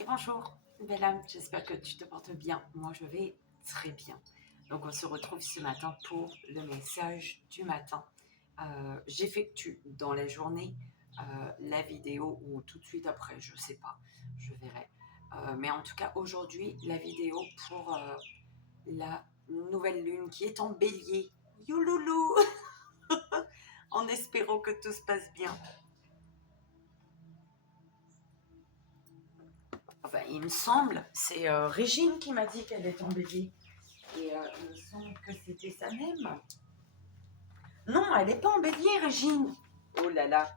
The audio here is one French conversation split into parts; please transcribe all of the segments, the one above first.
Et bonjour, belle âme, j'espère que tu te portes bien. Moi, je vais très bien. Donc, on se retrouve ce matin pour le message du matin. J'effectue dans la journée la vidéo ou tout de suite après, je ne sais pas, je verrai. Mais en tout cas, aujourd'hui, la vidéo pour la nouvelle lune qui est en bélier. Youloulou En espérant que tout se passe bien. Enfin, il me semble, c'est Régine qui m'a dit qu'elle est en bélier. Et il me semble que c'était sa même. Non, elle n'est pas en bélier, Régine. Oh là là.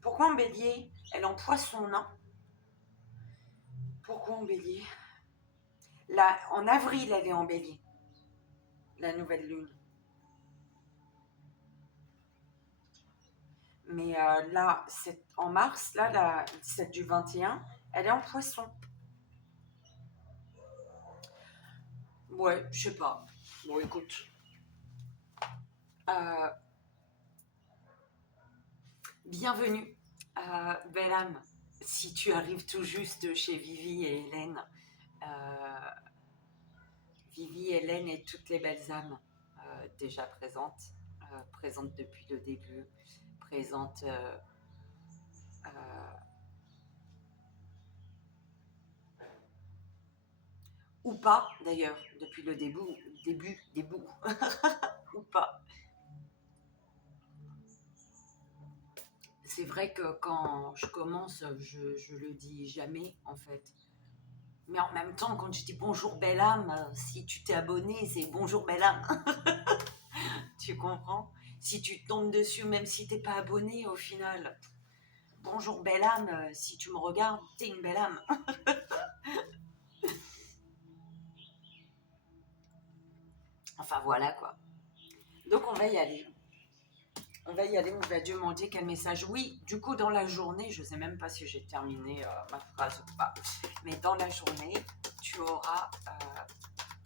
Pourquoi en bélier? Elle est en poisson, non? Pourquoi en bélier? Là, en avril, elle est en bélier. La nouvelle lune. Mais là, en mars, là, celle du 21, elle est en poisson. Ouais, je sais pas. Bon, écoute. Euh, Bienvenue, belle âme. Si tu arrives tout juste chez Vivi et Hélène, Vivi, Hélène et toutes les belles âmes déjà présentes depuis le début, présentes ou pas d'ailleurs depuis le début ou pas. C'est vrai que quand je commence, je le dis jamais en fait. Mais en même temps, quand je dis bonjour belle âme, si tu t'es abonné, c'est bonjour belle âme. Tu comprends? Si tu tombes dessus, même si t'es pas abonné, au final, bonjour belle âme, si tu me regardes, t'es une belle âme. Enfin voilà quoi. Donc on va y aller. On va y aller, on va demander quel message. Oui, du coup dans la journée, je sais même pas si j'ai terminé ma phrase ou pas, mais dans la journée, tu auras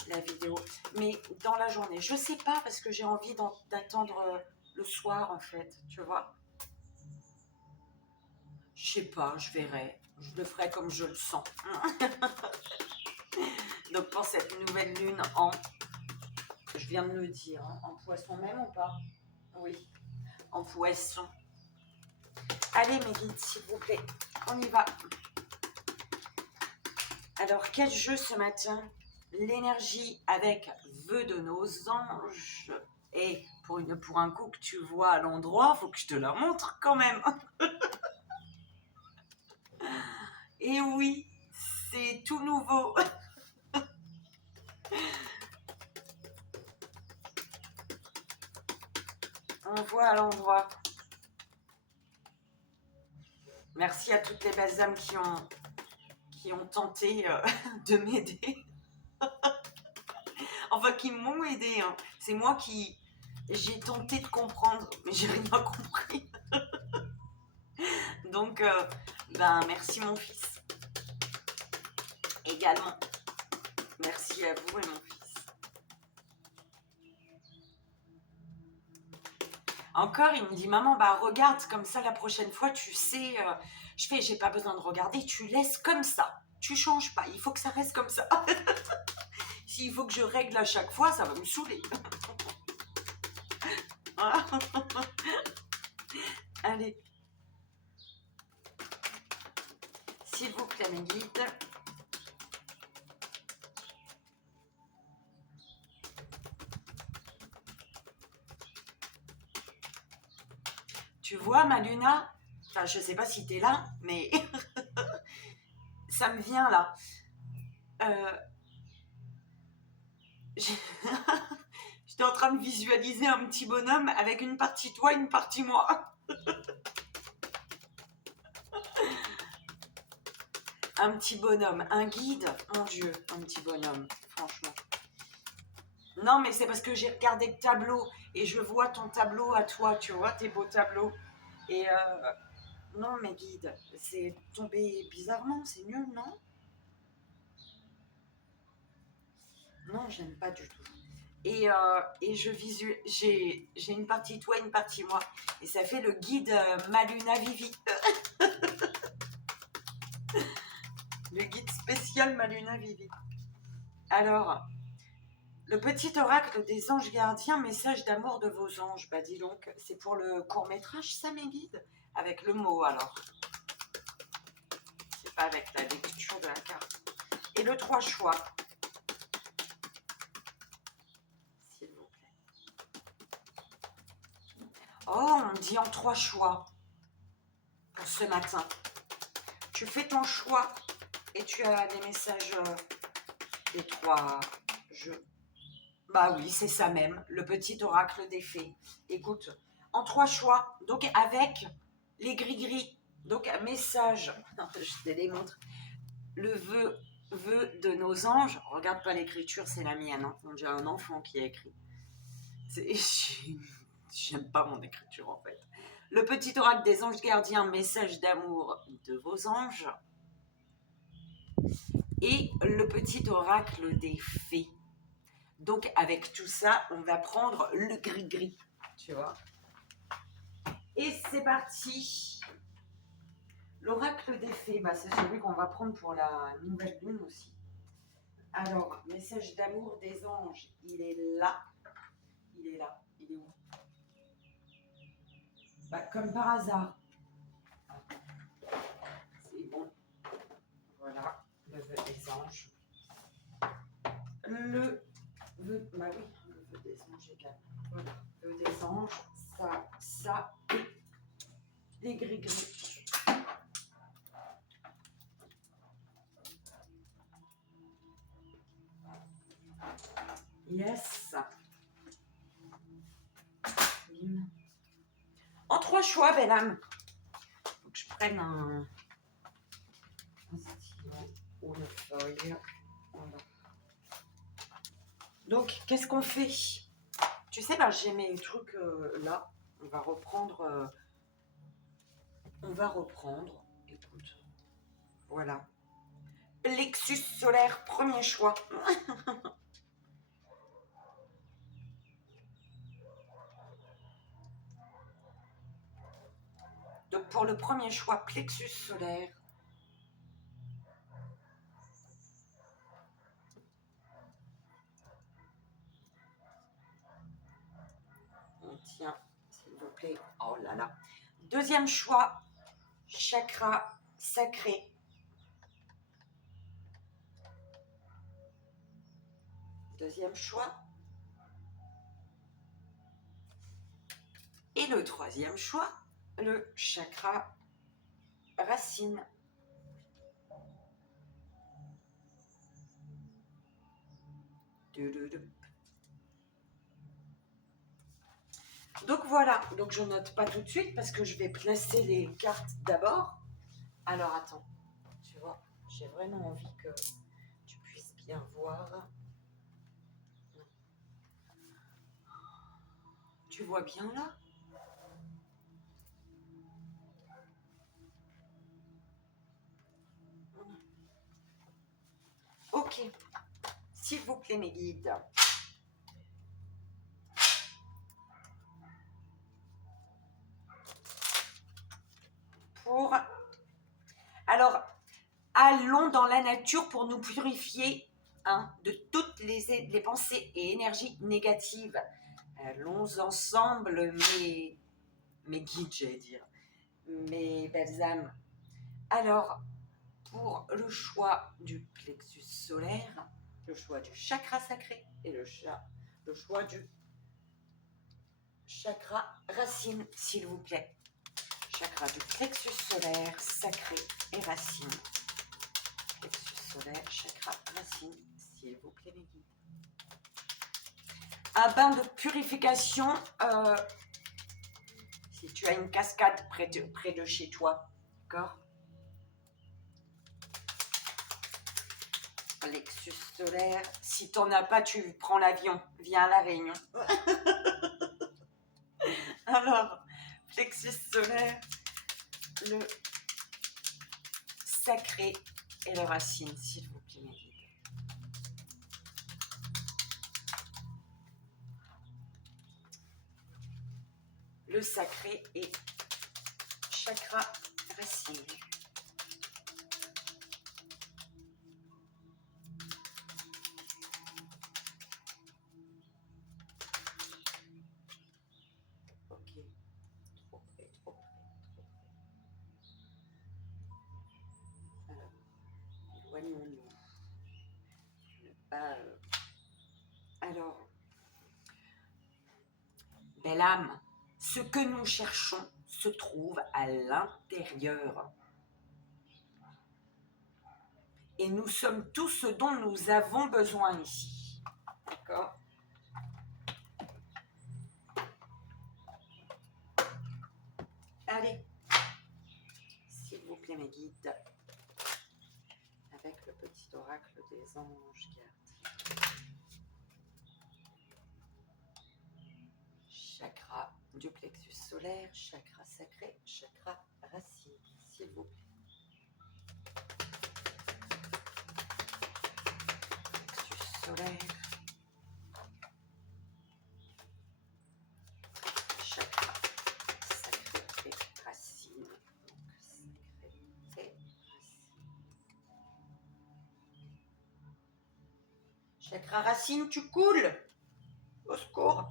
la vidéo. Mais dans la journée, je sais pas parce que j'ai envie d'attendre le soir en fait, tu vois. Je sais pas, je verrai. Je le ferai comme je le sens. Donc pour cette nouvelle lune je viens de le dire, hein, en poisson même ou pas? Oui, en poisson. Allez mes guides, s'il vous plaît, on y va. Alors quel jeu ce matin? L'énergie avec vœux de nos anges. Et pour un coup que tu vois à l'endroit, faut que je te la montre quand même. Et oui, c'est tout nouveau. On voit à l'endroit. Merci à toutes les belles âmes qui ont tenté de m'aider. Enfin, qui m'ont aidé. Hein. C'est moi qui j'ai tenté de comprendre, mais j'ai rien compris. Donc, merci mon fils. Également. Merci à vous et mon fils. Encore, il me dit, maman, regarde, comme ça, la prochaine fois, tu sais. J'ai pas besoin de regarder, tu laisses comme ça. Tu changes pas, il faut que ça reste comme ça. S'il faut que je règle à chaque fois, ça va me saouler. Allez. S'il vous plaît, mes guides. Tu vois, ma Luna, enfin, je sais pas si t'es là, mais ça me vient là. J'étais en train de visualiser un petit bonhomme avec une partie toi, une partie moi. Un petit bonhomme, un guide, mon Dieu, un petit bonhomme, franchement. Non, mais c'est parce que j'ai regardé le tableau et je vois ton tableau à toi, tu vois, tes beaux tableaux. Et non, mes guides, c'est tombé bizarrement, c'est nul, non? Non, j'aime pas du tout. Et j'ai une partie toi, une partie moi. Et ça fait le guide Maluna Vivi. calme ma Luna Vivi. Alors, le petit oracle des anges gardiens, message d'amour de vos anges. Bah dis donc, c'est pour le court-métrage, ça mes guides? Avec le mot alors. C'est pas avec la lecture de la carte. Et le 3 choix. S'il vous plaît. Oh, on me dit en 3 choix. Pour ce matin. Tu fais ton choix et tu as des messages des 3 jeux. Bah oui, c'est ça même, le petit oracle des fées. Écoute, en 3 choix, donc avec les gris-gris, donc un message, je te les montre, le vœu de nos anges, regarde pas l'écriture, c'est la mienne, hein. J'ai un enfant qui a écrit. J'aime pas mon écriture en fait. Le petit oracle des anges gardiens, message d'amour de vos anges. Et le petit oracle des fées. Donc, avec tout ça, on va prendre le gris-gris, tu vois. Et c'est parti. L'oracle des fées, bah, c'est celui qu'on va prendre pour la nouvelle lune aussi. Alors, message d'amour des anges, il est là. Il est là. Il est où? Bah, comme par hasard. C'est bon. Voilà, le vœu des anges. Le vœu, bah oui, le vœu des anges également. Voilà, le vœu des anges, ça, et les gris-gris. Yes. En 3 choix, belle âme. Faut que je prenne un stylo ou une feuille. Voilà. Donc, qu'est-ce qu'on fait? Tu sais, bah, j'ai mes trucs là. On va reprendre. Écoute. Voilà. Plexus solaire, premier choix. Donc, pour le premier choix, plexus solaire. On tient, s'il vous plaît. Oh là là. Deuxième choix, chakra sacré. Deuxième choix. Et le troisième choix, le chakra racine. Donc voilà, donc je note pas tout de suite parce que je vais placer les cartes d'abord. Alors attends, tu vois, j'ai vraiment envie que tu puisses bien voir. Tu vois bien là? Ok, s'il vous plaît mes guides. Alors, allons dans la nature pour nous purifier de toutes les pensées et énergies négatives. Allons ensemble, mes guides, j'allais dire, mes belles âmes. Alors, pour le choix du plexus solaire, le choix du chakra sacré et le choix du chakra racine, s'il vous plaît. Chakra du plexus solaire, sacré et racine. Plexus solaire, chakra racine, s'il vous plaît, mes guides. Un bain de purification, si tu as une cascade près de chez toi, d'accord? Plexus solaire, si t'en as pas, tu prends l'avion, viens à La Réunion. Alors, plexus solaire, le sacré et le racine, s'il vous plaît, mes guides. Le sacré et chakra racine. éloignons-nous. Euh, alors, belle âme, ce que nous cherchons se trouve à l'intérieur. Et nous sommes tout ce dont nous avons besoin ici. D'accord? Allez, s'il vous plaît mes guides, avec le petit oracle des anges gardiens. Chakra du plexus solaire, chakra sacré, chakra racine, s'il vous plaît. Plexus solaire, chakra sacré et racine. Donc, sacré et racine. Chakra racine, tu coules. Au secours.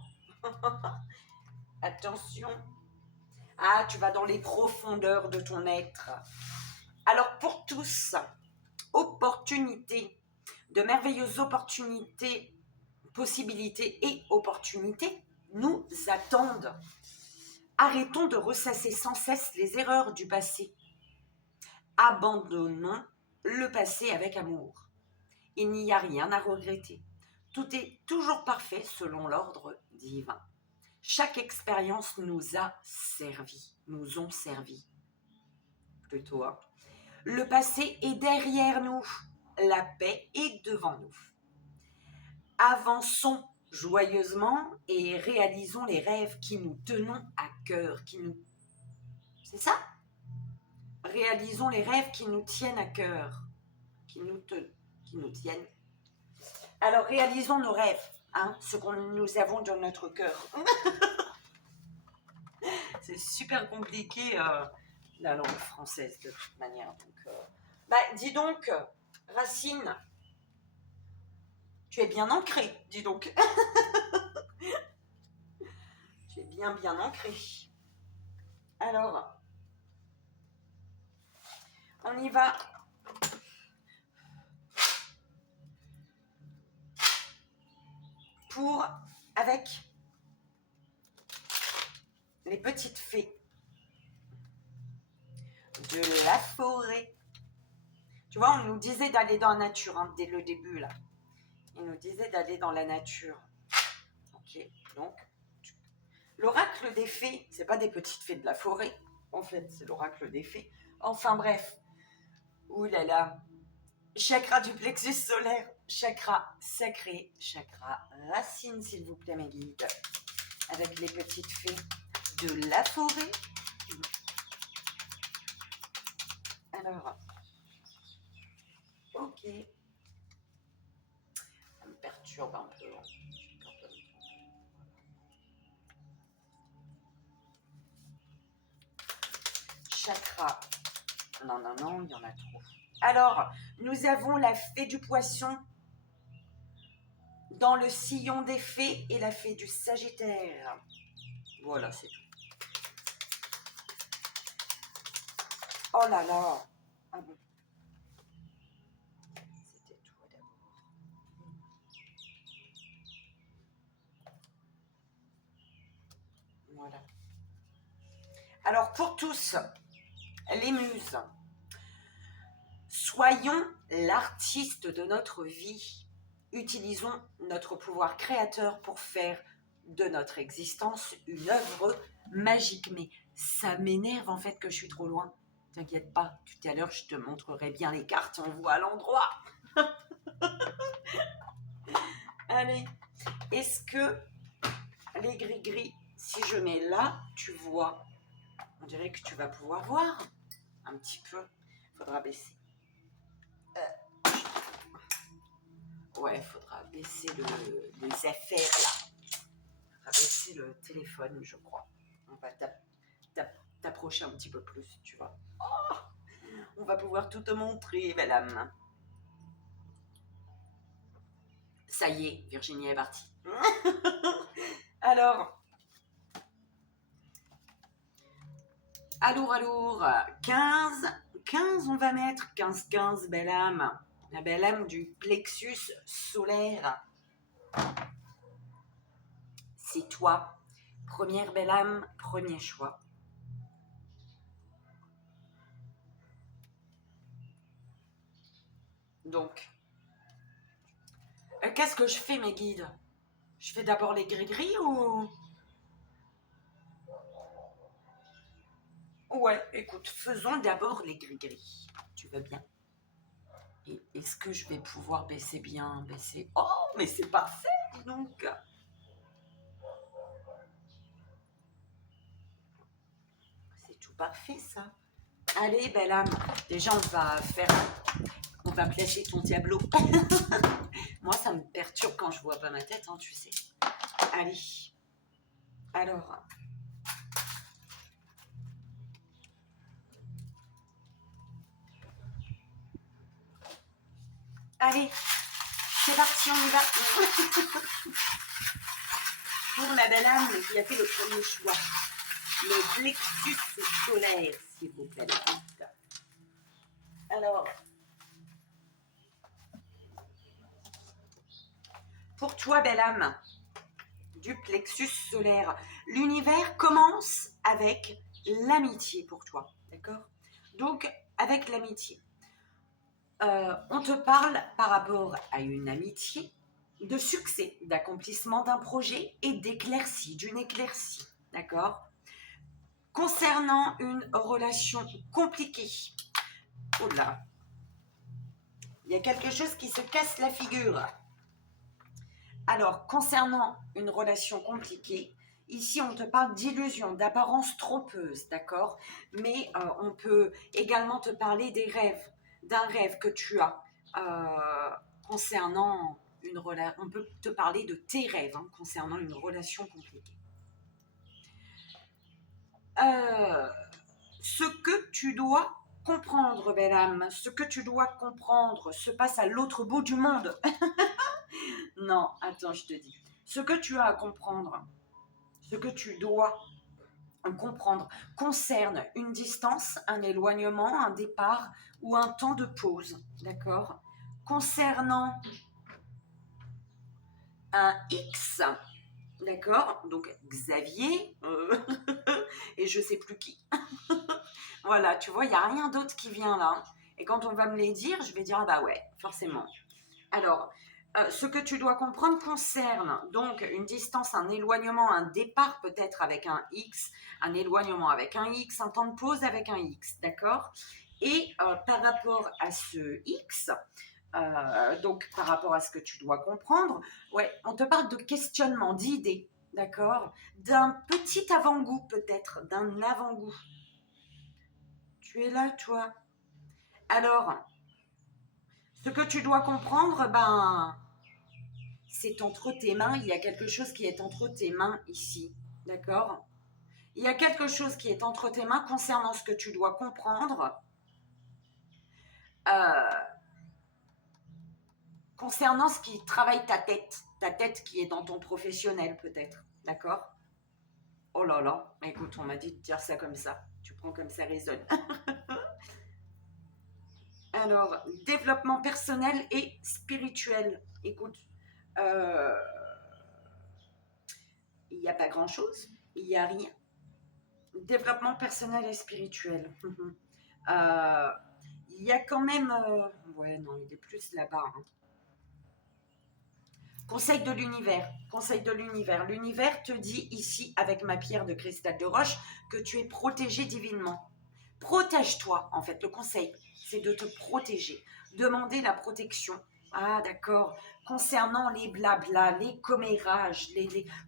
Attention. Ah, tu vas dans les profondeurs de ton être. Alors pour tous, opportunités, de merveilleuses opportunités, possibilités et opportunités nous attendent. Arrêtons de ressasser sans cesse les erreurs du passé. Abandonnons le passé avec amour. Il n'y a rien à regretter. Tout est toujours parfait selon l'ordre divin. Chaque expérience nous a servi, nous ont servi. Plutôt, hein. Le passé est derrière nous, la paix est devant nous. Avançons joyeusement et réalisons les rêves qui nous tenons à cœur, C'est ça? Réalisons les rêves qui nous tiennent à cœur, qui nous tiennent. Alors réalisons nos rêves, hein, ce que nous avons dans notre cœur. C'est super compliqué la langue française de toute manière. Donc, dis donc, Racine, tu es bien ancré, dis donc. Tu es bien ancré. Alors, on y va. Avec les petites fées de la forêt. Tu vois, on nous disait d'aller dans la nature, hein, dès le début, là. Il nous disait d'aller dans la nature. Ok, donc, l'oracle des fées, c'est pas des petites fées de la forêt, en fait, c'est l'oracle des fées. Enfin bref, ouh là là, chakra du plexus solaire, chakra sacré, chakra racine, s'il vous plaît, mes guides, avec les petites fées de la forêt. Alors, ok, ça me perturbe un peu. Chakra, non, il y en a trop. Alors, nous avons la fée du poisson dans le sillon des fées et la fée du Sagittaire. Voilà, c'est tout. Oh là là. Ah bon. C'était tout d'abord. Voilà. Alors, pour tous, les muses, soyons l'artiste de notre vie. Utilisons notre pouvoir créateur pour faire de notre existence une œuvre magique. Mais ça m'énerve en fait que je suis trop loin. T'inquiète pas, tout à l'heure je te montrerai bien les cartes, on voit l'endroit. Allez, est-ce que les gris-gris, si je mets là, tu vois? On dirait que tu vas pouvoir voir un petit peu. Il faudra baisser. Ouais, il faudra baisser les affaires là. Il faudra baisser le téléphone, je crois. On va t'approcher un petit peu plus, tu vois. Oh, on va pouvoir tout te montrer, belle âme. Ça y est, Virginie est partie. Alors, alors, 15, on va mettre 15, belle âme. la belle âme du plexus solaire. C'est toi. Première belle âme, premier choix. Donc, qu'est-ce que je fais, mes guides? Je fais d'abord les gris-gris ou... Ouais, écoute, faisons d'abord les gris-gris. Tu veux bien? Et est-ce que je vais pouvoir baisser bien? Baisser... Oh, mais c'est parfait, dis donc! C'est tout parfait, ça. Allez, belle âme. Déjà, on va placer ton tableau. Moi, ça me perturbe quand je vois pas ma tête, hein, tu sais. Allez. Alors. Allez. C'est parti, on y va. Pour la belle âme qui a fait le premier choix. Le plexus solaire, s'il vous plaît. Alors. Pour toi, belle âme, du plexus solaire, l'univers commence avec l'amitié pour toi, d'accord? Donc, avec l'amitié, on te parle par rapport à une amitié, de succès, d'accomplissement d'un projet et d'éclaircie, d'une éclaircie, d'accord? Concernant une relation compliquée, oula, il y a quelque chose qui se casse la figure. Alors, concernant une relation compliquée, ici on te parle d'illusion, d'apparence trompeuse, d'accord? Mais on peut également te parler des rêves, d'un rêve que tu as concernant une relation. On peut te parler de tes rêves concernant une relation compliquée. Ce que tu dois comprendre, belle âme, ce que tu dois comprendre se passe à l'autre bout du monde. Non, attends, je te dis. Ce que tu as à comprendre, ce que tu dois comprendre concerne une distance, un éloignement, un départ ou un temps de pause, d'accord? Concernant un X, d'accord? Donc Xavier et je sais plus qui. Voilà, tu vois, il n'y a rien d'autre qui vient là. Et quand on va me les dire, je vais dire, ah bah ouais, forcément. Alors, ce que tu dois comprendre concerne donc une distance, un éloignement, un départ peut-être avec un X, un éloignement avec un X, un temps de pause avec un X, d'accord? Et par rapport à ce X, donc par rapport à ce que tu dois comprendre, ouais, on te parle de questionnement, d'idées, d'accord? D'un petit avant-goût peut-être, d'un avant-goût. Tu es là, toi? Alors, ce que tu dois comprendre, ben, c'est entre tes mains, il y a quelque chose qui est entre tes mains ici, d'accord? Il y a quelque chose qui est entre tes mains concernant ce que tu dois comprendre, concernant ce qui travaille ta tête qui est dans ton professionnel peut-être, d'accord? Oh là là, écoute, on m'a dit de dire ça comme ça, tu prends comme ça résonne. Alors, développement personnel et spirituel, écoute, il n'y a pas grand-chose, il n'y a rien. Développement personnel et spirituel. Il y a quand même... ouais, non, il est plus là-bas. Hein. Conseil de l'univers. Conseil de l'univers. L'univers te dit ici, avec ma pierre de cristal de roche, que tu es protégé divinement. Protège-toi, en fait. Le conseil, c'est de te protéger. Demander la protection. Ah, d'accord. Concernant les blablas, les commérages,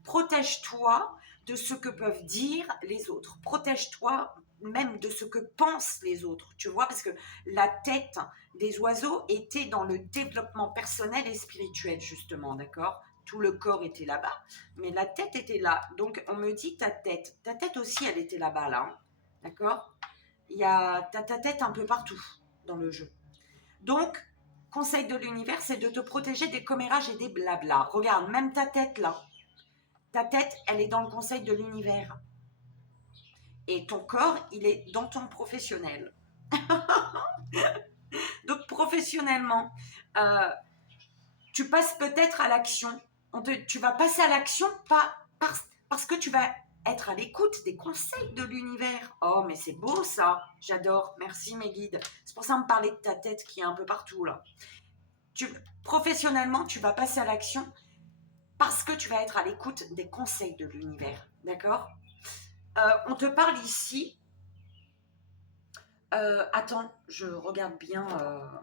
protège-toi de ce que peuvent dire les autres. Protège-toi même de ce que pensent les autres. Tu vois, parce que la tête des oiseaux était dans le développement personnel et spirituel, justement, d'accord? Tout le corps était là-bas, mais la tête était là. Donc, on me dit ta tête aussi, elle était là-bas, là. Hein, d'accord? Il y a ta tête un peu partout dans le jeu. Donc, conseil de l'univers, c'est de te protéger des commérages et des blablas. Regarde, même ta tête, là. Ta tête, elle est dans le conseil de l'univers. Et ton corps, il est dans ton professionnel. Donc, professionnellement, euh, tu passes peut-être à l'action. Tu vas passer à l'action pas parce que tu vas être à l'écoute des conseils de l'univers. Oh, mais c'est beau ça, j'adore. Merci mes guides. C'est pour ça me parler de ta tête qui est un peu partout là. Professionnellement, tu vas passer à l'action parce que tu vas être à l'écoute des conseils de l'univers. D'accord? On te parle ici. Attends, je regarde bien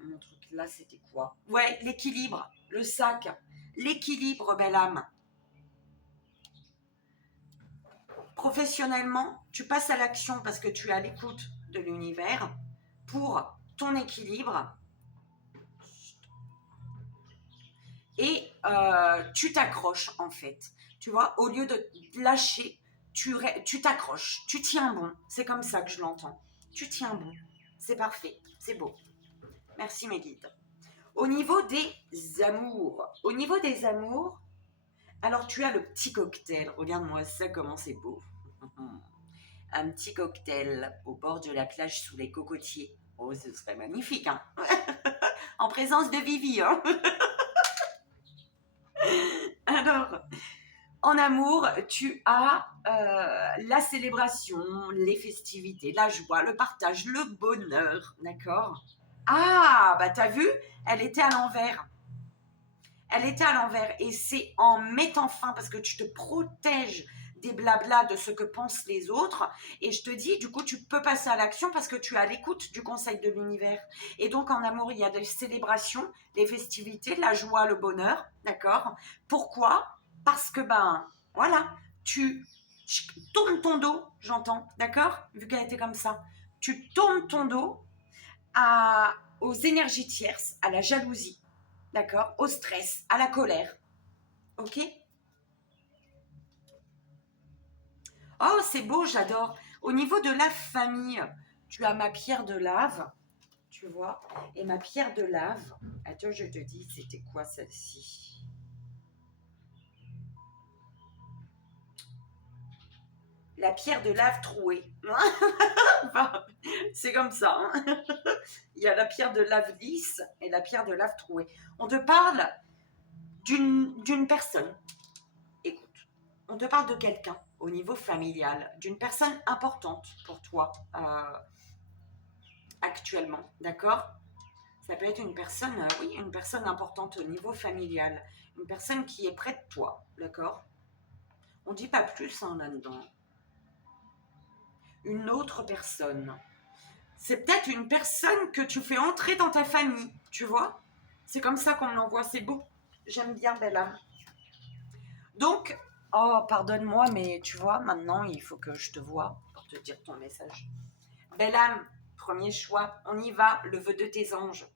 mon truc. Là, c'était quoi? Ouais, l'équilibre, le sac. L'équilibre, belle âme. Professionnellement, tu passes à l'action parce que tu es à l'écoute de l'univers pour ton équilibre et tu t'accroches en fait. Tu vois, au lieu de lâcher, tu t'accroches, tu tiens bon. C'est comme ça que je l'entends. Tu tiens bon. C'est parfait, c'est beau. Merci mes guides. Au niveau des amours, alors tu as le petit cocktail. Regarde-moi ça, comment c'est beau. Un petit cocktail au bord de la plage sous les cocotiers. Oh, ce serait magnifique, hein. En présence de Vivi, hein. Alors, en amour, tu as la célébration, les festivités, la joie, le partage, le bonheur, d'accord? Ah, bah t'as vu, elle était à l'envers. Elle était à l'envers et c'est en mettant fin, parce que tu te protèges des blablas de ce que pensent les autres, et je te dis, du coup, tu peux passer à l'action parce que tu es à l'écoute du conseil de l'univers. Et donc, en amour, il y a des célébrations, des festivités, la joie, le bonheur, d'accord? Pourquoi? Parce que, ben, voilà, tu tournes ton dos, j'entends, d'accord? Vu qu'elle était comme ça. Tu tournes ton dos aux énergies tierces, à la jalousie, d'accord? Au stress, à la colère, ok? Oh, c'est beau, j'adore. Au niveau de la famille, tu as ma pierre de lave, tu vois, et ma pierre de lave, attends, je te dis, c'était quoi celle-ci? La pierre de lave trouée. Enfin, c'est comme ça, hein. Il y a la pierre de lave lisse et la pierre de lave trouée. On te parle d'une personne. Écoute, on te parle de quelqu'un au niveau familial, d'une personne importante pour toi actuellement, d'accord? Ça peut être une personne, oui, une personne importante au niveau familial, une personne qui est près de toi, d'accord? On ne dit pas plus hein, là-dedans. Une autre personne. C'est peut-être une personne que tu fais entrer dans ta famille, tu vois? C'est comme ça qu'on me l'envoie, c'est beau. J'aime bien, belle âme. Donc, oh, pardonne-moi, mais tu vois, maintenant, il faut que je te voie pour te dire ton message. Belle âme, premier choix, on y va, le vœu de tes anges.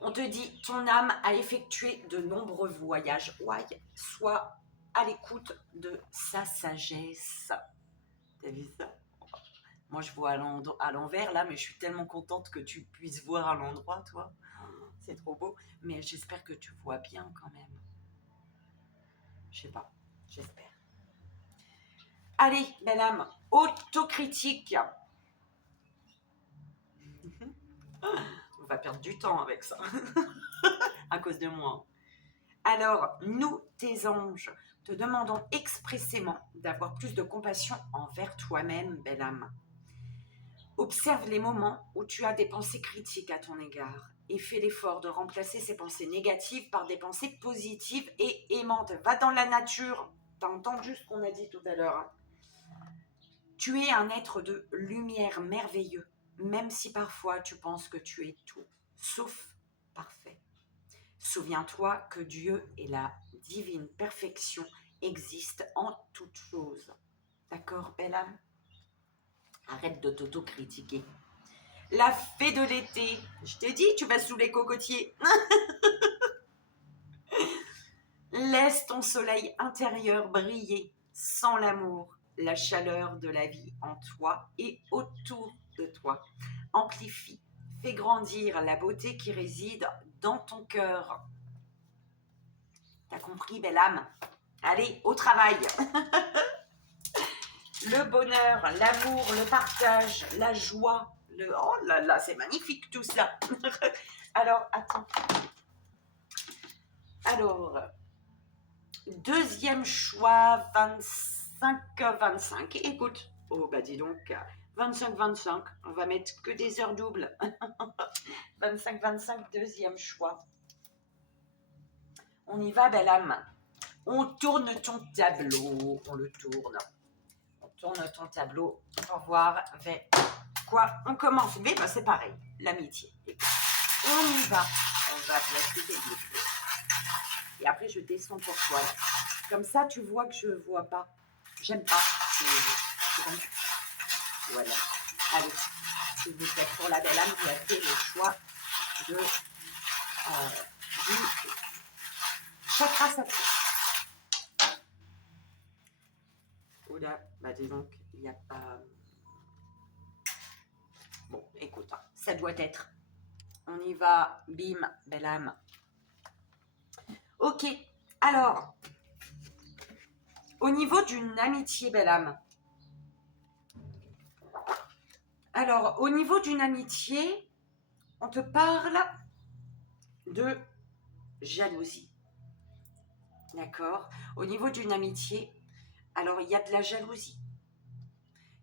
On te dit, ton âme a effectué de nombreux voyages. Ouais, sois à l'écoute de sa sagesse. T'as vu ça? Moi, je vois à l'envers, là, mais je suis tellement contente que tu puisses voir à l'endroit, toi. C'est trop beau. Mais j'espère que tu vois bien quand même. Je sais pas, j'espère. Allez, belle âme, autocritique. On va perdre du temps avec ça. À cause de moi. Alors, nous, tes anges, te demandons expressément d'avoir plus de compassion envers toi-même, belle âme. Observe les moments où tu as des pensées critiques à ton égard et fais l'effort de remplacer ces pensées négatives par des pensées positives et aimantes. Va dans la nature. T'as entendu ce qu'on a dit tout à l'heure, hein? Tu es un être de lumière merveilleux, même si parfois tu penses que tu es tout, sauf parfait. Souviens-toi que Dieu et la divine perfection existent en toutes choses. D'accord, belle âme? Arrête de t'auto-critiquer. La fée de l'été, je t'ai dit, tu vas sous les cocotiers. Laisse ton soleil intérieur briller sans l'amour, la chaleur de la vie en toi et autour de toi. Amplifie, fais grandir la beauté qui réside dans ton cœur. T'as compris, belle âme? Allez, au travail. Le bonheur, l'amour, le partage, la joie, Oh là là, c'est magnifique tout ça. Alors, attends. Alors, deuxième choix, 25-25. Écoute, oh bah dis donc, 25-25. On va mettre que des heures doubles. 25-25, deuxième choix. On y va, belle âme. On tourne ton tableau. On le tourne. On tourne ton tableau pour voir vers quoi on commence. Mais bah, c'est pareil, l'amitié. On y va. On va placer des fleurs. Et après, je descends pour toi. Là. Comme ça, tu vois que je ne vois pas. J'aime pas. Voilà. Allez, s'il vous plaît, pour la belle âme qui a fait le choix de du chakra sacré. Oula, bah dis donc, il n'y a pas... Bon, écoute, hein, ça doit être. On y va, bim, belle âme. Ok, alors, au niveau d'une amitié, belle âme. Alors, au niveau d'une amitié, on te parle de jalousie. D'accord? Au niveau d'une amitié, alors il y a de la jalousie.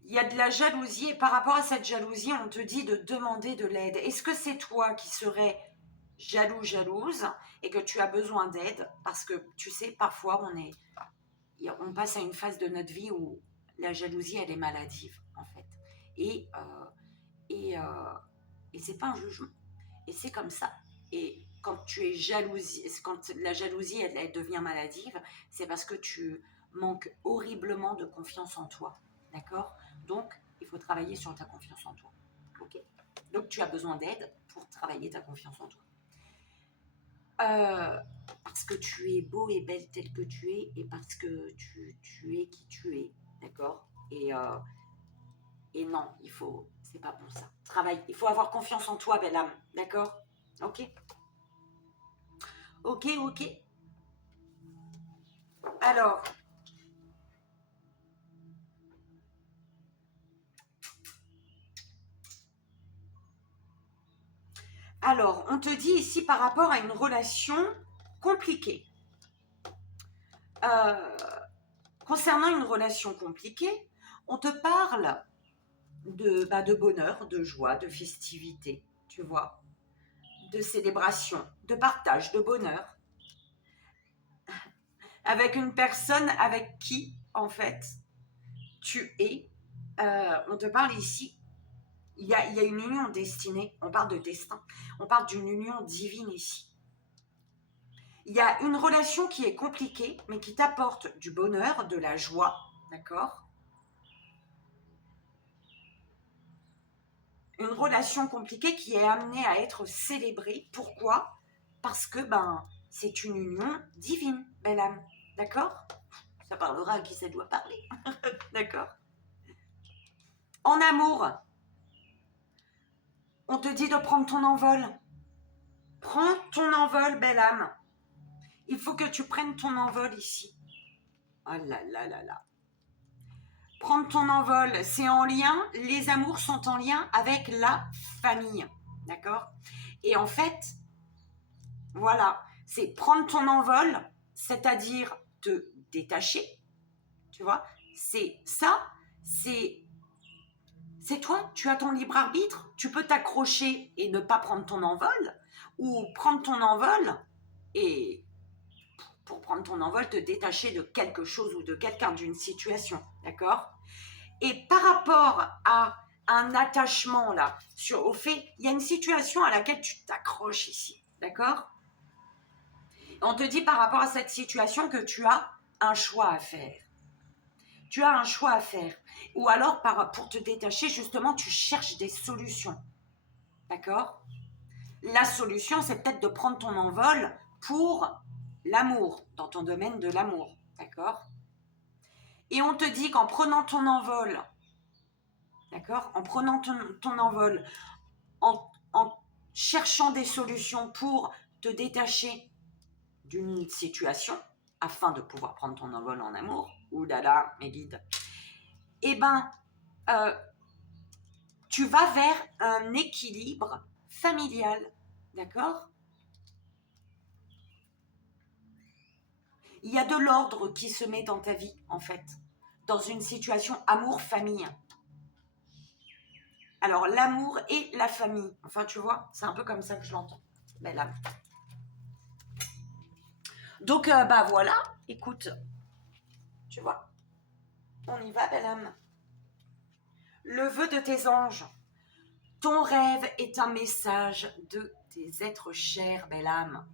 Il y a de la jalousie et par rapport à cette jalousie, on te dit de demander de l'aide. Est-ce que c'est toi qui serais jaloux, jalouse et que tu as besoin d'aide? Parce que tu sais, parfois on passe à une phase de notre vie où la jalousie, elle est maladive en fait. Et, c'est pas un jugement. Et c'est comme ça. Et quand tu es quand la jalousie, elle devient maladive, c'est parce que tu manques horriblement de confiance en toi. D'accord? Donc, il faut travailler sur ta confiance en toi. Ok? Donc, tu as besoin d'aide pour travailler ta confiance en toi. Parce que tu es beau et belle tel que tu es et parce que tu es qui tu es. D'accord? Et non, c'est pas bon ça. Travaille, il faut avoir confiance en toi, belle âme. D'accord? Ok? Ok, ok. Alors, on te dit ici par rapport à une relation compliquée. Concernant une relation compliquée, on te parle de bonheur, de joie, de festivité, tu vois, de célébration, de partage, de bonheur, avec une personne avec qui, en fait, tu es. On te parle ici, il y a une union destinée, on parle de destin, on parle d'une union divine ici. Il y a une relation qui est compliquée, mais qui t'apporte du bonheur, de la joie, d'accord? Une relation compliquée qui est amenée à être célébrée. Pourquoi? Parce que c'est une union divine, belle âme, d'accord? Ça parlera à qui ça doit parler, d'accord? En amour, on te dit de prendre ton envol. Prends ton envol, belle âme. Il faut que tu prennes ton envol ici. Oh là là là là. Prendre ton envol, c'est en lien, les amours sont en lien avec la famille, d'accord? Et en fait, voilà, c'est prendre ton envol, c'est-à-dire te détacher, tu vois? C'est ça, c'est toi, tu as ton libre arbitre, tu peux t'accrocher et ne pas prendre ton envol, ou prendre ton envol et pour prendre ton envol, te détacher de quelque chose ou de quelqu'un, d'une situation, d'accord? Et par rapport à un attachement là, au fait, il y a une situation à laquelle tu t'accroches ici, d'accord? On te dit par rapport à cette situation que tu as un choix à faire. Tu as un choix à faire. Ou alors, pour te détacher, justement, tu cherches des solutions, d'accord? La solution, c'est peut-être de prendre ton envol pour l'amour, dans ton domaine de l'amour, d'accord? Et on te dit qu'en prenant ton envol, d'accord? En prenant ton envol, en cherchant des solutions pour te détacher d'une situation, afin de pouvoir prendre ton envol en amour, ouh là là, mes guides, eh ben, tu vas vers un équilibre familial, d'accord? Il y a de l'ordre qui se met dans ta vie, en fait, dans une situation amour-famille. Alors, l'amour et la famille, enfin, tu vois, c'est un peu comme ça que je l'entends. Belle âme. Donc, bah voilà, écoute, tu vois, on y va, belle âme. Le vœu de tes anges. Ton rêve est un message de tes êtres chers, belle âme.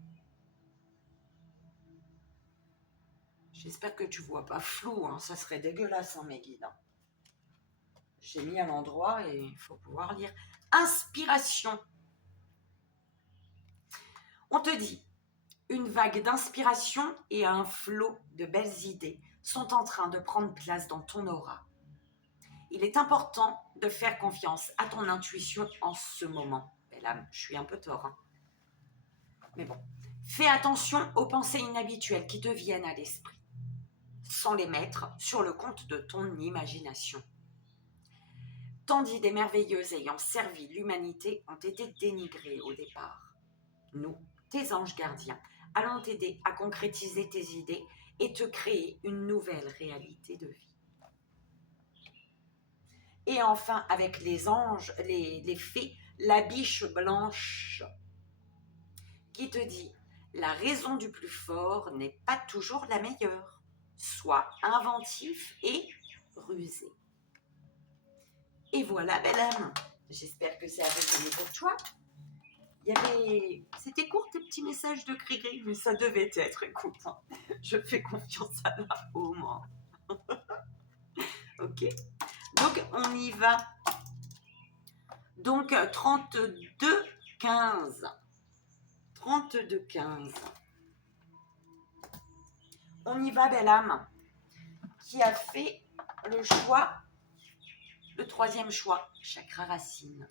J'espère que tu vois pas flou, hein, ça serait dégueulasse, hein, mes guides. Hein. J'ai mis à l'endroit et il faut pouvoir lire. Inspiration. On te dit, une vague d'inspiration et un flot de belles idées sont en train de prendre place dans ton aura. Il est important de faire confiance à ton intuition en ce moment. Belle âme, je suis un peu tort. Hein. Mais bon, fais attention aux pensées inhabituelles qui te viennent à l'esprit, sans les mettre sur le compte de ton imagination. Tant d'idées merveilleuses ayant servi l'humanité ont été dénigrées au départ. Nous, tes anges gardiens, allons t'aider à concrétiser tes idées et te créer une nouvelle réalité de vie. Et enfin, avec les anges, les fées, la biche blanche qui te dit « La raison du plus fort n'est pas toujours la meilleure. Sois inventif et rusé. » Et voilà, belle âme. J'espère que ça a résonné pour toi. C'était court tes petits messages de Cricri, mais ça devait être, écoute. Hein. Je fais confiance à la homme. Ok. Donc, on y va. Donc, 32-15. 32-15. On y va, belle âme, qui a fait le choix, le troisième choix, chakra racine.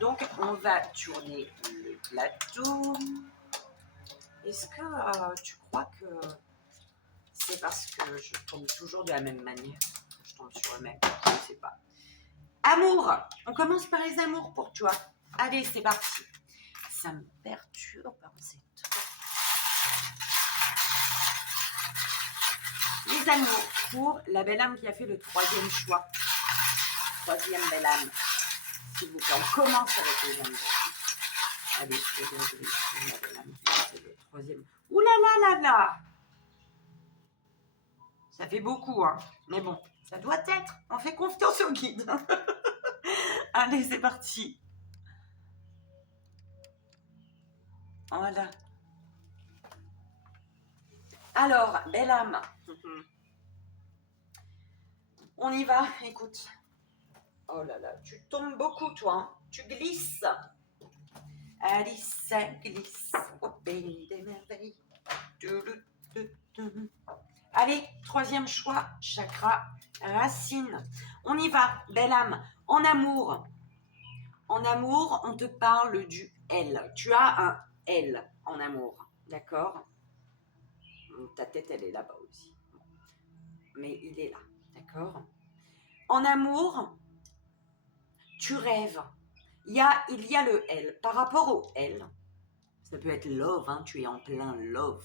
Donc, on va tourner le plateau. Est-ce que tu crois que c'est parce que je tombe toujours de la même manière que je tombe sur le même? Je ne sais pas. Amour. On commence par les amours pour toi. Allez, c'est parti. Ça me perturbe, c'est trop. Les amours pour la belle âme qui a fait le troisième choix. Troisième belle âme. S'il vous plaît, on commence avec les amours. Allez, la belle âme qui a fait le troisième. Ouh là là là là. Ça fait beaucoup, hein. Mais bon, ça doit être. On fait confiance au guide. Allez, c'est parti. Voilà. Alors, belle âme. On y va, écoute. Oh là là, tu tombes beaucoup, toi. Hein. Tu glisses. Alice glisse au pays des merveilles. Allez, troisième choix, chakra racine. On y va, belle âme. En amour, on te parle du L. Tu as un L en amour, d'accord? Ta tête, elle est là-bas aussi. Mais il est là, d'accord? En amour, tu rêves. Il y a le L. Par rapport au L, ça peut être love, hein, tu es en plein love.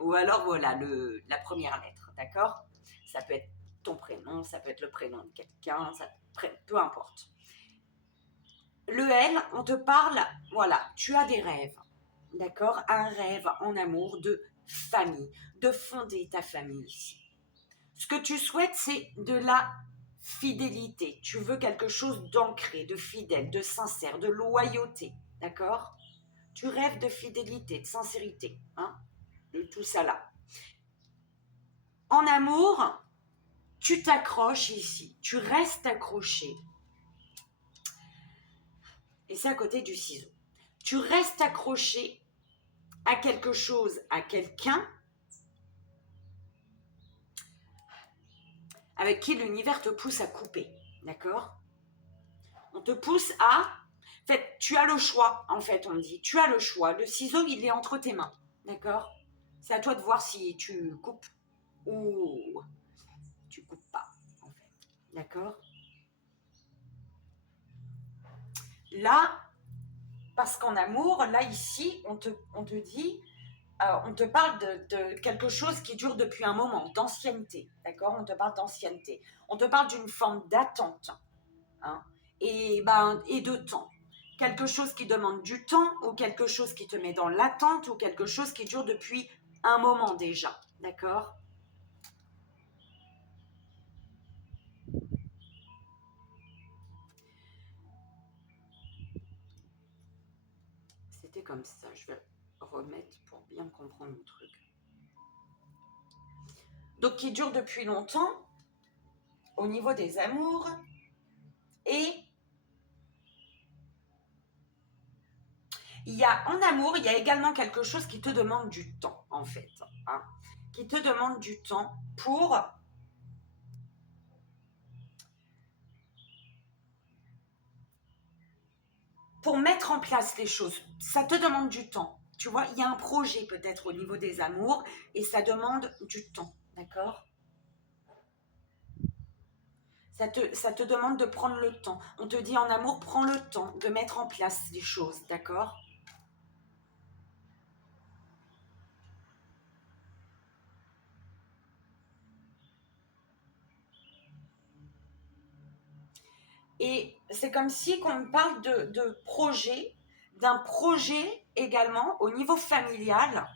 Ou alors, voilà, la première lettre, d'accord? Ça peut être ton prénom, ça peut être le prénom de quelqu'un, peu importe. Le L, on te parle, voilà, tu as des rêves, d'accord? Un rêve en amour de famille, de fonder ta famille ici. Ce que tu souhaites, c'est de la fidélité. Tu veux quelque chose d'ancré, de fidèle, de sincère, de loyauté, d'accord? Tu rêves de fidélité, de sincérité, hein? De tout ça là. En amour, tu t'accroches ici, tu restes accroché. Et c'est à côté du ciseau. Tu restes accroché à quelque chose, à quelqu'un avec qui l'univers te pousse à couper, d'accord? On te pousse à... En fait, tu as le choix, en fait, on dit. Tu as le choix. Le ciseau, il est entre tes mains, d'accord? C'est à toi de voir si tu coupes ou tu coupes pas, en fait. D'accord? Là, parce qu'en amour, là, ici, on te dit, on te parle de quelque chose qui dure depuis un moment, d'ancienneté, d'accord? On te parle d'ancienneté. On te parle d'une forme d'attente, hein, et de temps. Quelque chose qui demande du temps, ou quelque chose qui te met dans l'attente, ou quelque chose qui dure depuis un moment déjà, d'accord? C'était comme ça, je vais remettre pour bien comprendre le truc. Donc qui dure depuis longtemps, au niveau des amours, et il y a en amour, il y a également quelque chose qui te demande du temps, en fait, hein, qui te demande du temps pour mettre en place les choses. Ça te demande du temps. Tu vois, il y a un projet peut-être au niveau des amours et ça demande du temps, d'accord? Ça te demande de prendre le temps. On te dit en amour, prends le temps de mettre en place les choses, d'accord? Et c'est comme si qu'on me parle de projet, d'un projet également au niveau familial,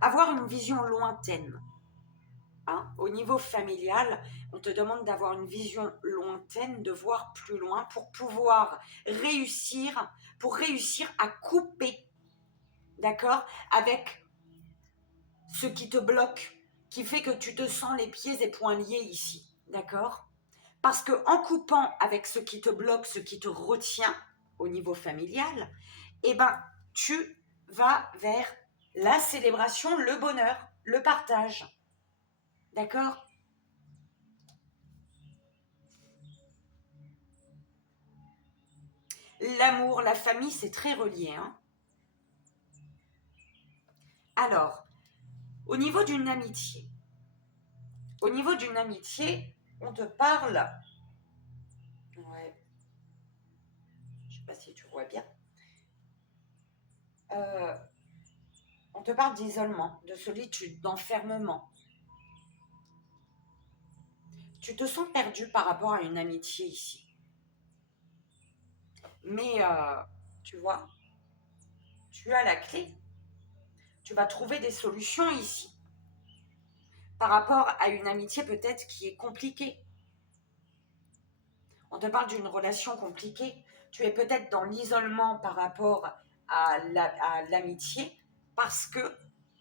avoir une vision lointaine. Hein. Au niveau familial, on te demande d'avoir une vision lointaine, de voir plus loin pour pouvoir réussir à couper, d'accord, avec ce qui te bloque, qui fait que tu te sens les pieds et poings liés ici, d'accord? Parce que en coupant avec ce qui te bloque, ce qui te retient au niveau familial, eh ben, tu vas vers la célébration, le bonheur, le partage, d'accord? L'amour, la famille, c'est très relié, hein. Alors, au niveau d'une amitié, on te parle, ouais, je sais pas si tu vois bien, euh, on te parle d'isolement, de solitude, d'enfermement. Tu te sens perdu par rapport à une amitié ici. Mais, tu vois, tu as la clé. Tu vas trouver des solutions ici. Par rapport à une amitié peut-être qui est compliquée. On te parle d'une relation compliquée. Tu es peut-être dans l'isolement par rapport à l'amitié parce que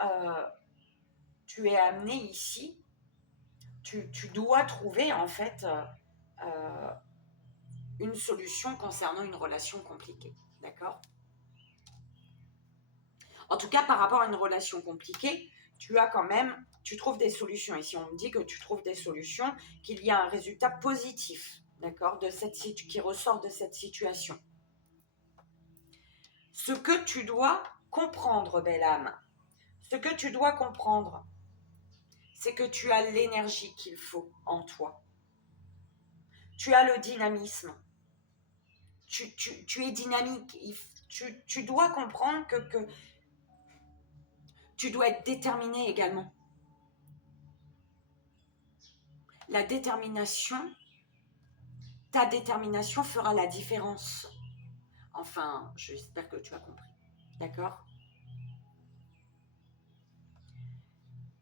euh, tu es amené ici. Tu dois trouver en fait euh, une solution concernant une relation compliquée. D'accord? En tout cas, par rapport à une relation compliquée, tu trouves des solutions. Ici, on me dit que tu trouves des solutions, qu'il y a un résultat positif, d'accord, qui ressort de cette situation. Ce que tu dois comprendre, belle âme, ce que tu dois comprendre, c'est que tu as l'énergie qu'il faut en toi. Tu as le dynamisme. Tu es dynamique. Tu dois comprendre que tu dois être déterminé également. La détermination, ta détermination fera la différence. Enfin, j'espère que tu as compris. D'accord?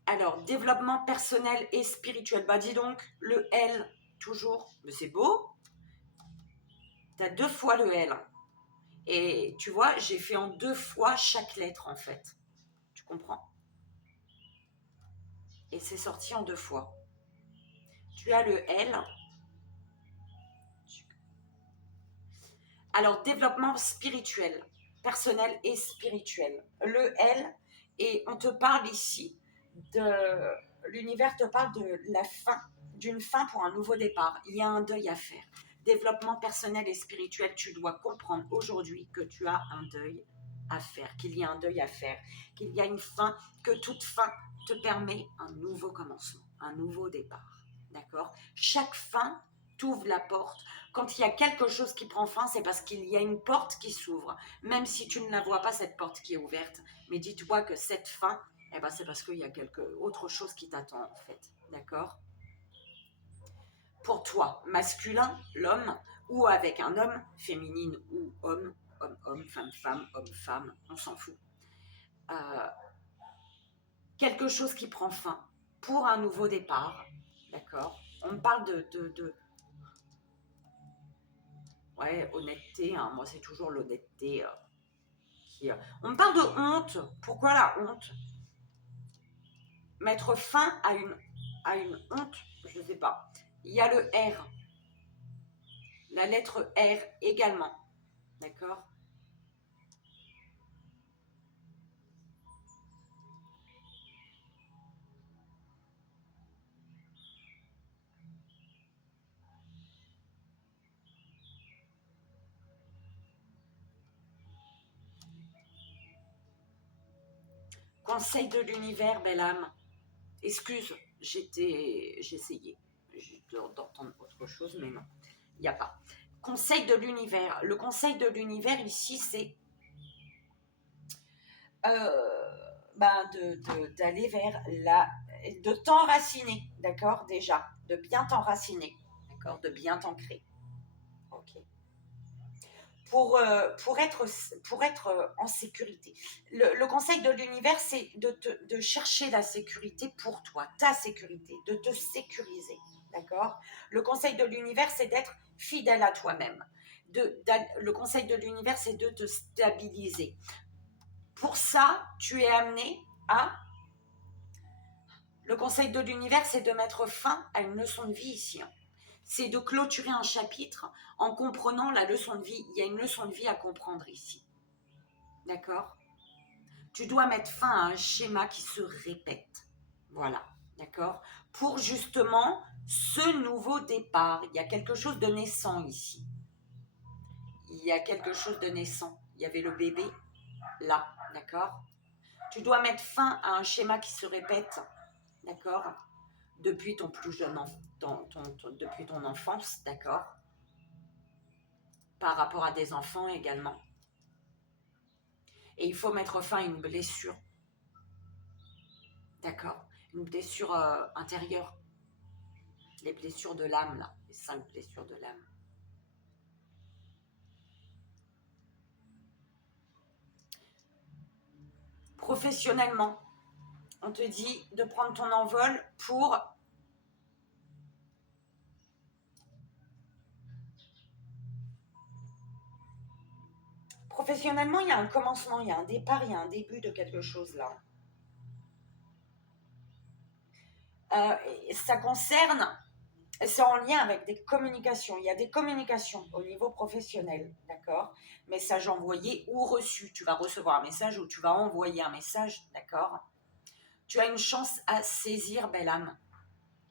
Alors, développement personnel et spirituel. Bah dis donc, le L, toujours. Mais c'est beau. Tu as 2 fois le L. Et tu vois, j'ai fait en 2 fois chaque lettre en fait. Tu comprends? Et c'est sorti en 2 fois. Tu as le L. Alors, développement spirituel, personnel et spirituel. Le L, et on te parle ici de... L'univers te parle de la fin, d'une fin pour un nouveau départ. Il y a un deuil à faire. Développement personnel et spirituel, tu dois comprendre aujourd'hui que tu as un deuil à faire, qu'il y a un deuil à faire, qu'il y a une fin, que toute fin te permet un nouveau commencement, un nouveau départ. D'accord? Chaque fin t'ouvre la porte. Quand il y a quelque chose qui prend fin, c'est parce qu'il y a une porte qui s'ouvre. Même si tu ne la vois pas, cette porte qui est ouverte. Mais dis-toi que cette fin, eh ben, c'est parce qu'il y a autre chose qui t'attend en fait. D'accord? Pour toi, masculin, l'homme, ou avec un homme, féminine ou homme, homme, femme, homme, femme, on s'en fout. Quelque chose qui prend fin pour un nouveau départ, d'accord? On me parle de ouais, honnêteté, hein, moi c'est toujours l'honnêteté qui... On me parle de honte, pourquoi la honte? Mettre fin à une honte, je ne sais pas. Il y a le R, la lettre R également, d'accord? Conseil de l'univers, belle âme. Excuse, j'essayais d'entendre autre chose, mais non, il n'y a pas. Conseil de l'univers. Le conseil de l'univers ici, c'est d'aller vers de t'enraciner, d'accord, déjà, de bien t'enraciner, d'accord, de bien t'ancrer. Ok. Pour être en sécurité. Le conseil de l'univers, c'est de chercher la sécurité pour toi, ta sécurité, de te sécuriser, d'accord? Le conseil de l'univers, c'est d'être fidèle à toi-même. Le conseil de l'univers, c'est de te stabiliser. Pour ça, tu es amené à... Le conseil de l'univers, c'est de mettre fin à une leçon de vie ici. C'est de clôturer un chapitre en comprenant la leçon de vie. Il y a une leçon de vie à comprendre ici. D'accord? Tu dois mettre fin à un schéma qui se répète. Voilà. D'accord? Pour justement ce nouveau départ. Il y a quelque chose de naissant ici. Il y a quelque chose de naissant. Il y avait le bébé là. D'accord? Tu dois mettre fin à un schéma qui se répète. D'accord? Depuis ton plus jeune depuis ton enfance. D'accord? Par rapport à des enfants également. Et il faut mettre fin à une blessure. D'accord? Une blessure intérieure. Les blessures de l'âme, là. Les 5 blessures de l'âme. Professionnellement, on te dit de prendre ton envol pour... Professionnellement, il y a un commencement, il y a un départ, il y a un début de quelque chose là. Ça concerne... C'est en lien avec des communications. Il y a des communications au niveau professionnel, d'accord? Message envoyé ou reçu. Tu vas recevoir un message ou tu vas envoyer un message, d'accord? Tu as une chance à saisir, belle âme.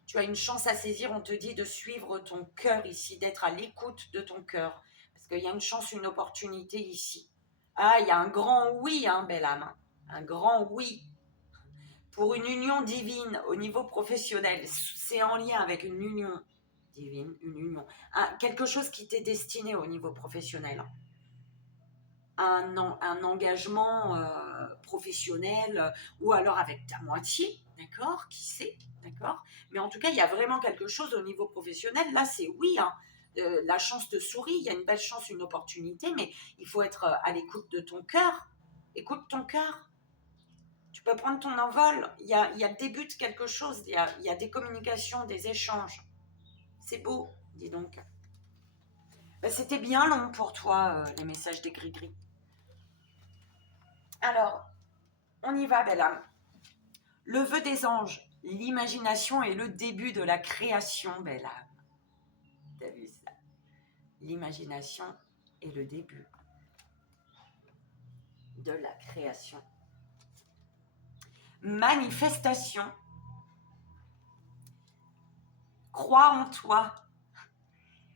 Tu as une chance à saisir, on te dit de suivre ton cœur ici, d'être à l'écoute de ton cœur. Parce qu'il y a une chance, une opportunité ici. Ah, il y a un grand oui, hein, belle âme. Un grand oui. Pour une union divine au niveau professionnel, c'est en lien avec une union divine, une union, quelque chose qui t'est destiné au niveau professionnel, un engagement professionnel, ou alors avec ta moitié, d'accord, qui sait, d'accord, mais en tout cas, il y a vraiment quelque chose au niveau professionnel, là, c'est oui, hein. La chance te sourit, il y a une belle chance, une opportunité, mais il faut être à l'écoute de ton cœur, écoute ton cœur. Tu peux prendre ton envol, il y a le début de quelque chose, il y a des communications, des échanges. C'est beau, dis donc. Ben, c'était bien long pour toi, les messages des gris-gris. Alors, on y va, belle âme. Le vœu des anges, l'imagination est le début de la création, belle âme. T'as vu ça? L'imagination est le début de la création. Manifestation. Crois en toi.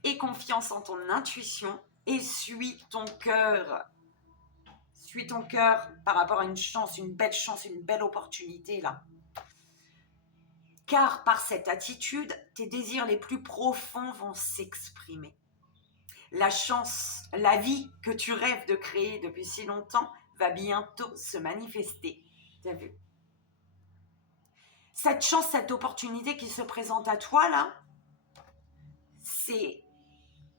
Aie confiance en ton intuition et suis ton cœur. Suis ton cœur par rapport à une chance, une belle opportunité là. car par cette attitude, tes désirs les plus profonds vont s'exprimer. La chance, la vie que tu rêves de créer depuis si longtemps va bientôt se manifester. T'as vu? Cette chance, cette opportunité qui se présente à toi là, c'est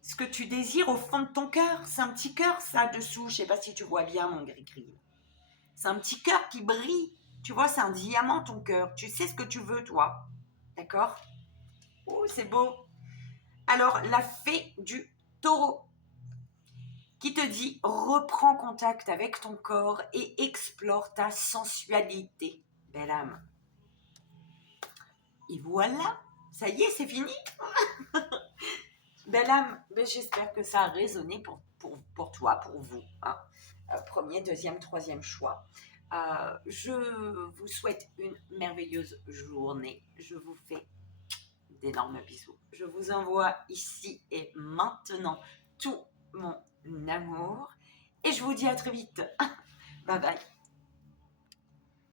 ce que tu désires au fond de ton cœur. C'est un petit cœur ça dessous, je sais pas si tu vois bien mon gris-gris. C'est un petit cœur qui brille, tu vois, c'est un diamant ton cœur. Tu sais ce que tu veux toi, d'accord? Oh, c'est beau. Alors, la fée du taureau qui te dit reprends contact avec ton corps et explore ta sensualité, belle âme. Et voilà, ça y est, c'est fini. Belle âme, ben, j'espère que ça a résonné pour toi, pour vous. Hein. Premier, deuxième, troisième choix. Je vous souhaite une merveilleuse journée. Je vous fais d'énormes bisous. Je vous envoie ici et maintenant tout mon amour. Et je vous dis à très vite. Bye bye.